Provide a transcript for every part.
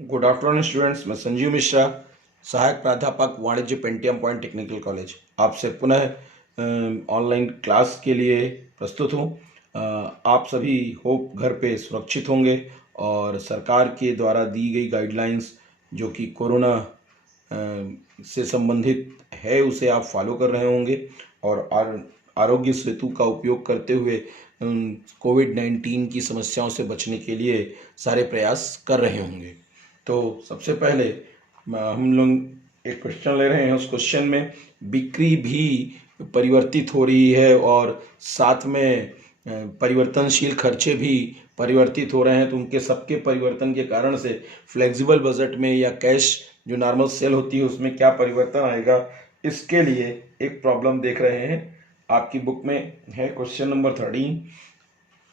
Good afternoon students. मैं संजीव मिश्रा, सहायक प्राध्यापक वाणिज्य पेंटियम पॉइंट टेक्निकल कॉलेज, आपसे पुनः ऑनलाइन क्लास के लिए प्रस्तुत हूँ। आप सभी होप घर पे सुरक्षित होंगे और सरकार के द्वारा दी गई गाइडलाइंस जो कि कोरोना से संबंधित है उसे आप फॉलो कर रहे होंगे और आरोग्य सेतु का उपयोग करते हुए कोविड-19 की समस्याओं से बचने के लिए सारे प्रयास कर रहे होंगे। तो सबसे पहले हम लोग एक क्वेश्चन ले रहे हैं। उस क्वेश्चन में बिक्री भी परिवर्तित हो रही है और साथ में परिवर्तनशील खर्चे भी परिवर्तित हो रहे हैं। तो उनके सबके परिवर्तन के कारण से फ्लेक्सिबल बजट में या कैश जो नॉर्मल सेल होती है उसमें क्या परिवर्तन आएगा, इसके लिए एक प्रॉब्लम देख रहे हैं। आपकी बुक में है क्वेश्चन नंबर 13,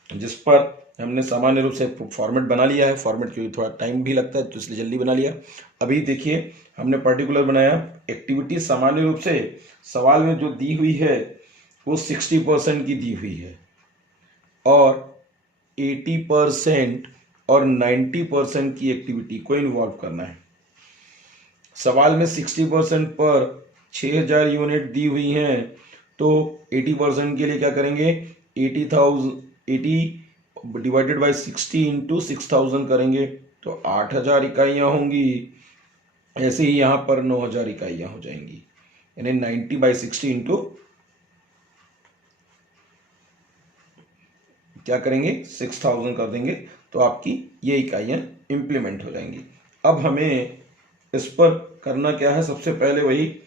जिस पर हमने सामान्य रूप से फॉर्मेट बना लिया है। फॉर्मेट क्योंकि थोड़ा टाइम भी लगता है तो इसलिए जल्दी बना लिया। अभी देखिए, हमने पर्टिकुलर बनाया एक्टिविटी। सामान्य रूप से सवाल में जो दी हुई है वो 60% की दी हुई है और 80% और 90% की एक्टिविटी को इन्वॉल्व करना है। सवाल में 60% पर 6000 यूनिट दी हुई हैं, तो 80% के लिए क्या करेंगे, 80 डिवाइडेड बाई 60 इंटू 6000 करेंगे तो 8000 इकाइयाँ होंगी। ऐसे ही यहाँ पर 9000 इकाइयाँ हो जाएंगी, यानी 90/60 इंटू क्या करेंगे 6000 कर देंगे तो आपकी ये इकाइयाँ इम्प्लीमेंट हो जाएंगी। अब हमें इस पर करना क्या है, सबसे पहले वही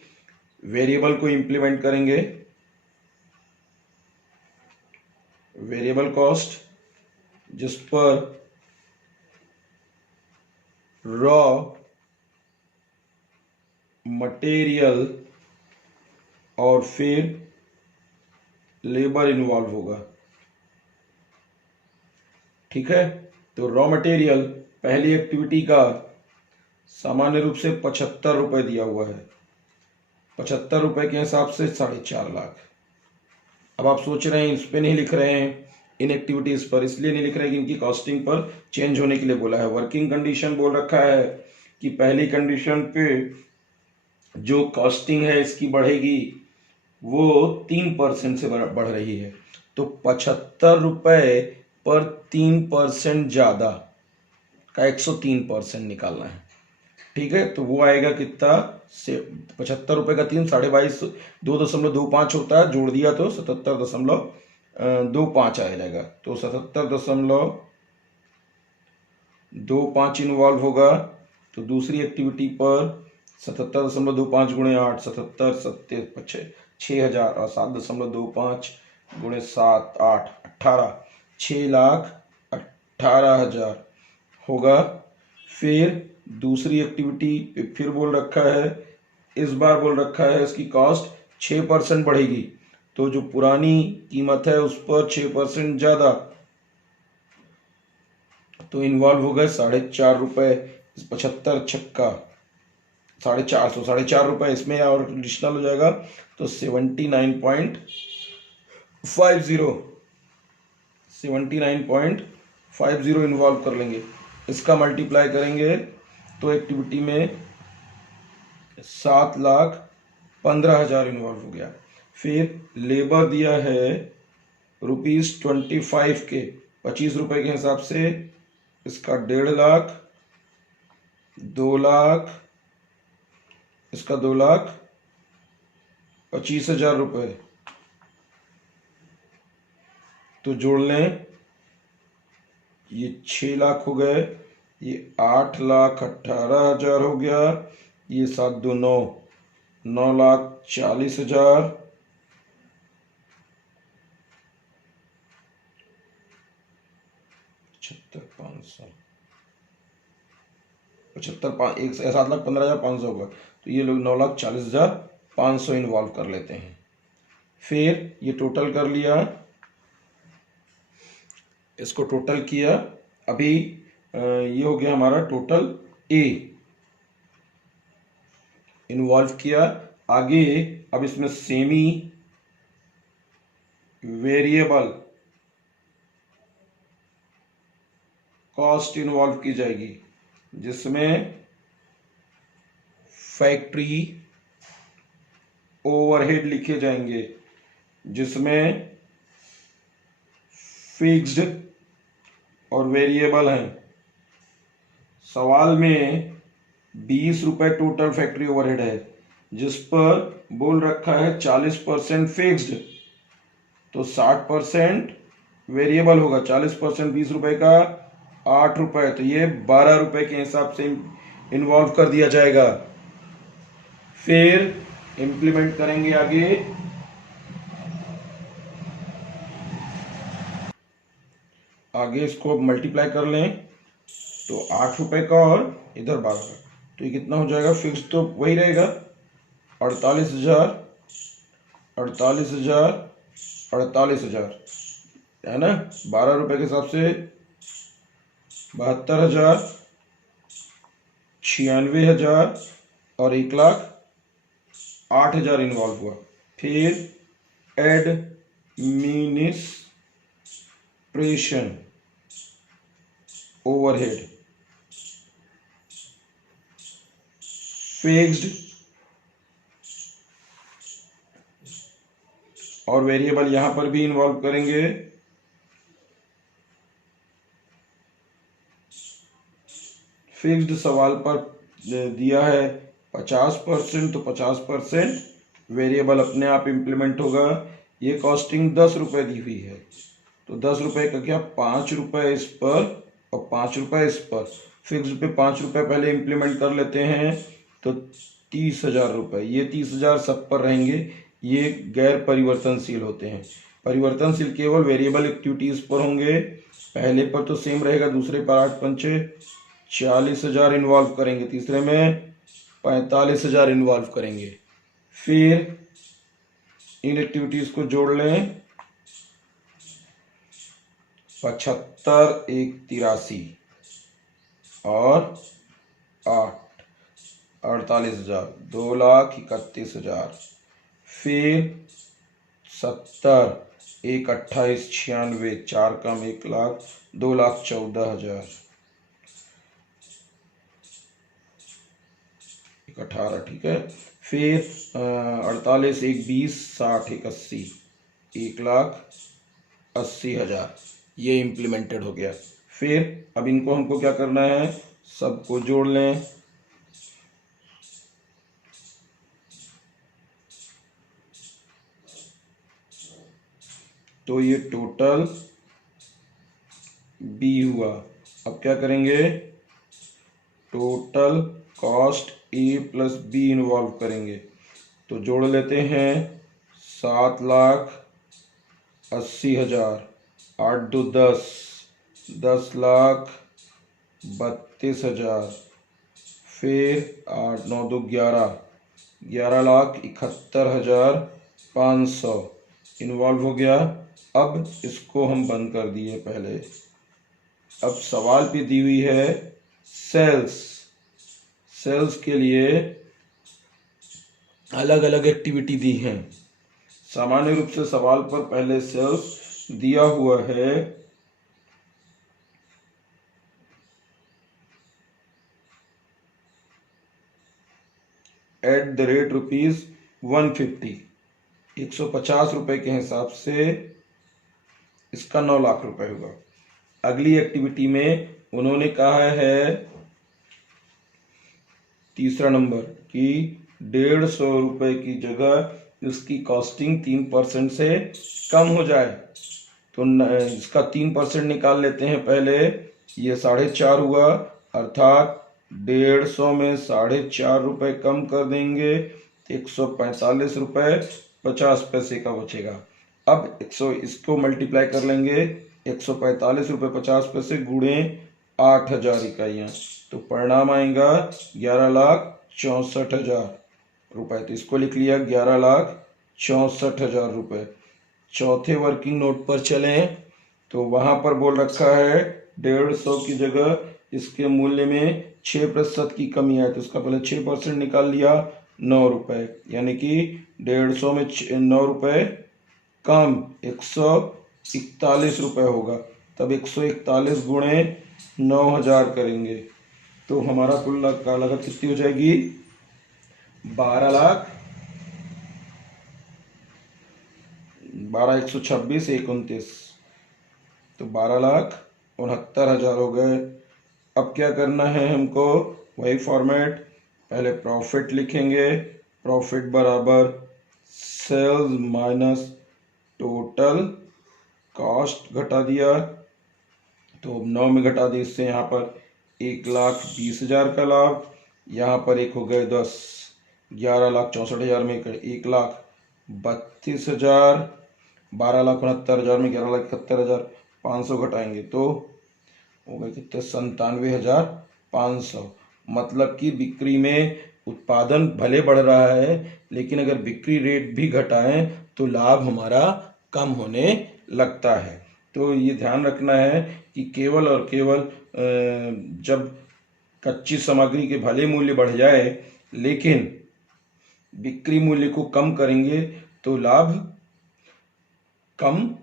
वेरिएबल को इम्प्लीमेंट करेंगे। वेरिएबल कॉस्ट जिस पर रॉ मटेरियल और फिर लेबर इन्वॉल्व होगा। ठीक है, तो रॉ मटेरियल पहली एक्टिविटी का सामान्य रूप से 75 रुपये दिया हुआ है। 75 रुपये के हिसाब से 4.5 लाख। अब आप सोच रहे हैं इस पे नहीं लिख रहे हैं इन एक्टिविटीज पर, इसलिए नहीं लिख रहे हैं कि इनकी कॉस्टिंग पर चेंज होने के लिए बोला है। वर्किंग कंडीशन बोल रखा है कि पहली कंडीशन पे जो कॉस्टिंग है इसकी बढ़ेगी वो 3% से बढ़ रही है, तो 75 रुपये पर 3% ज्यादा का 103% निकालना है। ठीक है, तो वो आएगा कितना से 75 रुपये का 3 22.5 2.25 होता है, जोड़ दिया तो 77.25 आ जाएगा। तो 77.25 इन्वॉल्व होगा। तो दूसरी एक्टिविटी पर 77.25 गुणे 8 77 7 6000 और 7.25 गुणे 7 8 18 6,18,000 होगा। फिर दूसरी एक्टिविटी फिर बोल रखा है, इस बार बोल रखा है इसकी कॉस्ट 6% बढ़ेगी, तो जो पुरानी कीमत है उस पर 6% ज्यादा, तो इन्वॉल्व हो गए 4.5 रुपये। 75 छक्का 450, 4.5 रुपये इसमें और एडिशनल हो जाएगा तो 79.50 इन्वॉल्व कर लेंगे। इसका मल्टीप्लाई करेंगे तो एक्टिविटी में 7,15,000 इन्वॉल्व हो गया। फिर लेबर दिया है ₹25 के 25 रुपए के हिसाब से, इसका 1.5 लाख, 2 लाख, इसका 2,25,000 रुपये। तो जोड़ लें, ये 6 लाख हो गए, ये 8,18,000 हो गया, ये 7 2 9 9,40,000, 75 एक 7,15,500 होगा, तो ये लोग 9,40,500 इन्वॉल्व कर लेते हैं। फिर ये टोटल कर लिया, इसको टोटल किया, अभी ये हो गया हमारा टोटल ए इन्वॉल्व किया। आगे अब इसमें सेमी वेरिएबल कॉस्ट इन्वॉल्व की जाएगी। जिसमें फैक्ट्री ओवरहेड लिखे जाएंगे, जिसमें फिक्स्ड और वेरिएबल हैं। सवाल में 20 रुपए टोटल फैक्ट्री ओवरहेड है, जिस पर बोल रखा है 40% फिक्स्ड, तो 60% वेरिएबल होगा। 40% 20 रुपए का 8 रुपए, तो ये 12 रुपए के हिसाब से इन्वॉल्व कर दिया जाएगा। फिर इंप्लीमेंट करेंगे आगे। आगे इसको मल्टीप्लाई कर लें तो 8 रुपए का और इधर 12 का, तो ये कितना हो जाएगा? फिक्स तो वही रहेगा, 48,000, 48,000, 48,000 है ना। 12 रुपए के हिसाब से 72,000, 96,000 और 1,08,000 इन्वॉल्व हुआ। फिर एडमिनिस्ट्रेशन ओवरहेड, फिक्स्ड और वेरिएबल यहां पर भी इन्वॉल्व करेंगे। फिक्स्ड सवाल पर दिया है 50%, तो 50%, वेरिएबल अपने आप इंप्लीमेंट होगा। ये कॉस्टिंग 10 रुपए दी हुई है, तो 10 रुपए का क्या, 5 रुपए इस पर और 5 रुपए इस पर। फिक्स्ड पे 5 रुपए पहले इंप्लीमेंट कर लेते हैं, तो 30,000 रुपए। ये 30,000 सब पर रहेंगे, ये गैर परिवर्तनशील होते हैं। परिवर्तनशील केवल वेरिएबल एक्टिविटीज पर होंगे। पहले पर तो सेम रहेगा, दूसरे पर 8 पंचे 40,000 इन्वॉल्व करेंगे, तीसरे में 45,000 इन्वॉल्व करेंगे। फिर इन एक्टिविटीज को जोड़ लें, 75, 1, 83 और 8, 48,000, 2,31,000। फिर 70, 1, 28, 96, 4 कम 1 लाख, 2,14,000, 18, ठीक है। फिर 48, 1, 20, 60, 1, 80, 1,80,000, ये इम्प्लीमेंटेड हो गया। फिर अब इनको हमको क्या करना है, सबको जोड़ लें। तो ये टोटल बी हुआ। अब क्या करेंगे, total cost A plus be involve करेंगे, तो जोड़ लेते हैं। 7,80,000, 8 2 10, 10,32,000। फिर 8 9 2 11, 11,71,500 इन्वॉल्व हो गया। अब इसको हम बंद कर दिए पहले। अब सवाल पे दी हुई है सेल्स के लिए अलग अलग एक्टिविटी दी हैं। सामान्य रूप से सवाल पर पहले सेल्स दिया हुआ है ₹150, 150 रुपए के हिसाब से इसका 9 लाख रुपए होगा। अगली एक्टिविटी में उन्होंने कहा है तीसरा नंबर कि 150 रुपए की जगह इसकी कॉस्टिंग 3% से कम हो जाए, तो इसका 3% निकाल लेते हैं पहले। ये 4.5 हुआ, अर्थात 150 में 4.5 रुपए कम कर देंगे, 145 रुपए 50 पैसे का बचेगा। अब 100 इसको मल्टीप्लाई कर लेंगे, 145 रुपए 50 पैसे गुणे 8,000 इकाइयाँ, तो परिणाम आएगा 11,64,000 रुपए। तो इसको लिख लिया 11,64,000 रुपए। चौथे वर्किंग नोट पर चलें, तो वहां पर बोल रखा है 150 की जगह इसके मूल्य में 6% की कमी है, तो इसका पहले 6% निकाल लिया, 9 रुपए, यानी कि 150 में 9 रुपए कम 141 रुपए होगा। तब 141 गुणे 9,000 करेंगे, तो हमारा कुल लागत कितनी हो जाएगी? 12,126,129, तो 12,69,000 हो गए। अब क्या करना है हमको? वही फॉर्मेट, पहले प्रॉफिट लिखेंगे, प्रॉफिट बराबर सेल्स माइनस टोटल कॉस्ट घटा दिया, तो 9 में घटा दी, इससे यहाँ पर 1,20,000 का लाभ, यहाँ पर एक हो गए 10, 11,64,000 में 1,32,000, 12,69,000 में 11,71,500 घटाएंगे तो हो गए कितने? 97,500। मतलब कि बिक्री में उत्पादन भले बढ़ रहा है, लेकिन अगर बिक्री रेट भी घटाएं तो लाभ हमारा कम होने लगता है। तो ये ध्यान रखना है कि केवल और केवल जब कच्ची सामग्री के भले मूल्य बढ़ जाए, लेकिन बिक्री मूल्य को कम करेंगे तो लाभ कम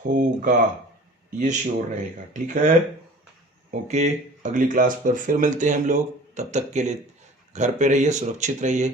होगा, ये श्योर रहेगा। ठीक है, ओके। अगली क्लास पर फिर मिलते हैं हम लोग, तब तक के लिए घर पे रहिए, सुरक्षित रहिए।